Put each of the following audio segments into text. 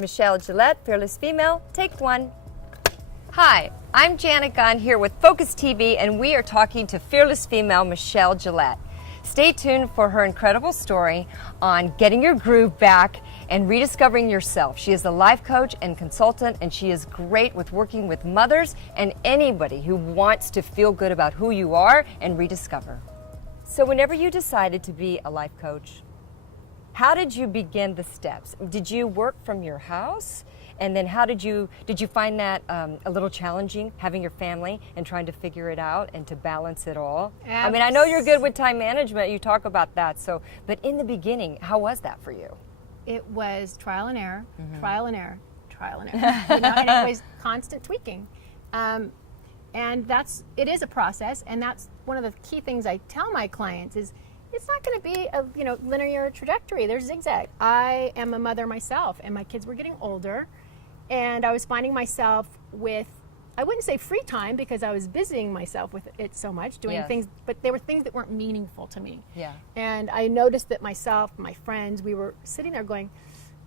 Michelle Gilette, Fearless Female, take one. Hi, I'm Janet Gunn here with Focus TV, and we are talking to Fearless Female Michelle Gilette. Stay tuned for her incredible story on getting your groove back and rediscovering yourself. She is a life coach and consultant, and she is great with working with mothers and anybody who wants to feel good about who you are and rediscover. So whenever you decided to be a life coach, how did you begin the steps? Did you work from your house? And then did you find that a little challenging, having your family and trying to figure it out and to balance it all? I mean, I know you're good with time management. You talk about that. So, but in the beginning, how was that for you? It was trial and error, trial and error, trial and error. You know, and it was constant tweaking. And it is a process, and that's one of the key things I tell my clients is it's not going to be a linear trajectory. There's zigzag. I am a mother myself, and my kids were getting older, and I was finding myself with, I wouldn't say free time because I was busying myself with it so much, doing things, but they were things that weren't meaningful to me. Yeah. And I noticed that myself, my friends, we were sitting there going,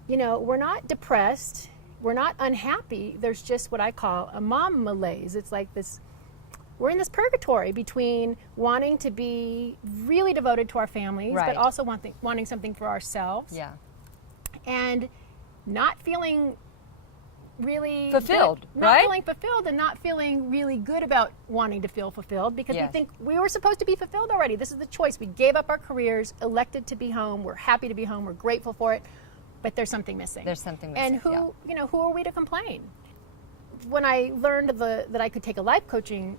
we're not depressed, we're not unhappy. There's just what I call a mom malaise. It's like this. We're in this purgatory between wanting to be really devoted to our families, but also wanting something for ourselves. Yeah. And not feeling really fulfilled, not feeling fulfilled, and not feeling really good about wanting to feel fulfilled because we think we were supposed to be fulfilled already. This is the choice. We gave up our careers, elected to be home. We're happy to be home. We're grateful for it, but there's something missing. There's something missing. And who are we to complain? When I learned that I could take a life coaching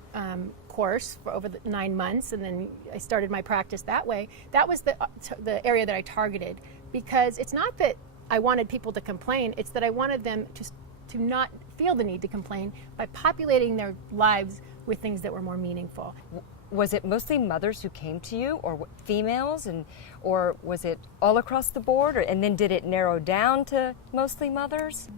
course for over 9 months, and then I started my practice that way, that was the area that I targeted, because it's not that I wanted people to complain, it's that I wanted them to not feel the need to complain by populating their lives with things that were more meaningful. Was it mostly mothers who came to you, or females, or was it all across the board, and then did it narrow down to mostly mothers?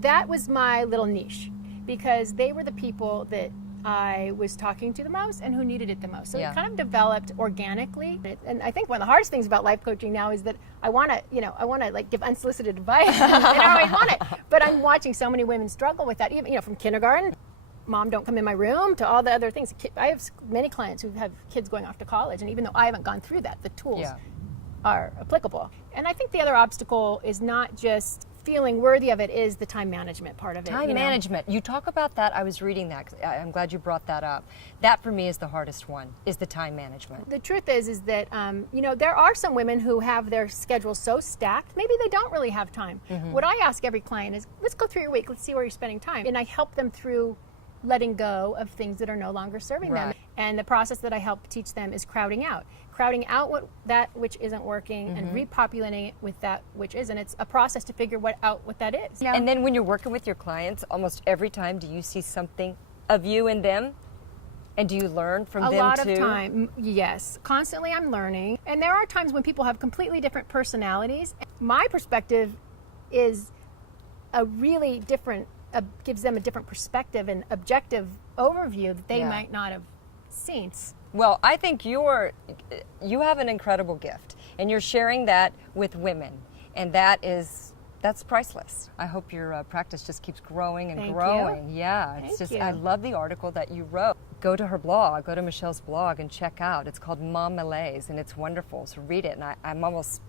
That was my little niche, because they were the people that I was talking to the most and who needed it the most. So it kind of developed organically. And I think one of the hardest things about life coaching now is that I want to like give unsolicited advice. And I always want it. But I'm watching so many women struggle with that, even from kindergarten, mom don't come in my room, to all the other things. I have many clients who have kids going off to college, and even though I haven't gone through that, the tools are applicable. And I think the other obstacle is not just feeling worthy of it, is the time management part of it. Time management. You talk about that. I was reading that. I'm glad you brought that up. That for me is the hardest one, is the time management. The truth is that, there are some women who have their schedules so stacked, maybe they don't really have time. What I ask every client is, let's go through your week. Let's see where you're spending time. And I help them through letting go of things that are no longer serving them. And the process that I help teach them is crowding out that which isn't working and repopulating it with that which is. And it's a process to figure out what that is. And then when you're working with your clients, almost every time, do you see something of you in them? And do you learn from them too? A lot of time, yes. Constantly I'm learning. And there are times when people have completely different personalities. My perspective is a really different, gives them a different perspective and objective overview that they might not have seen. Well, I think you have an incredible gift, and you're sharing that with women, and that's priceless. I hope your practice just keeps growing and growing. Yeah, I love the article that you wrote. Go to her blog, go to Michelle's blog and check out. It's called Mom Malaise, and it's wonderful. So read it, and I'm almost,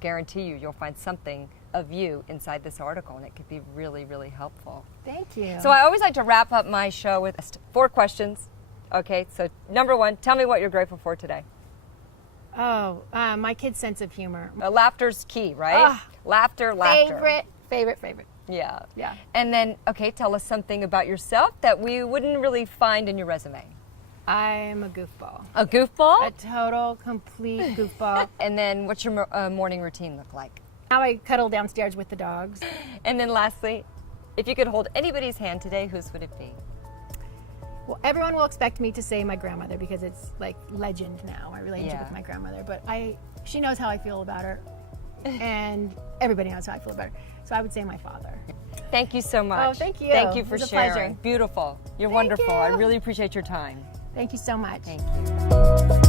guarantee you'll find something of you inside this article, and it could be really, really helpful. Thank you. So I always like to wrap up my show with 4 questions. Okay, so number 1, tell me what you're grateful for today. My kid's sense of humor. Laughter's key, right? Laughter. Favorite. Yeah. And then, okay, tell us something about yourself that we wouldn't really find in your resume. I'm a goofball. A goofball? A total, complete goofball. And then what's your morning routine look like? Now I cuddle downstairs with the dogs. And then lastly, if you could hold anybody's hand today, whose would it be? Well, everyone will expect me to say my grandmother because it's like legend now, my relationship with my grandmother. But she knows how I feel about her, and everybody knows how I feel about her. So I would say my father. Thank you so much. Oh, thank you. Thank you for sharing. It was a pleasure. Beautiful. You're wonderful. I really appreciate your time. Thank you so much. Thank you.